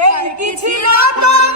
এই কি ছিল তো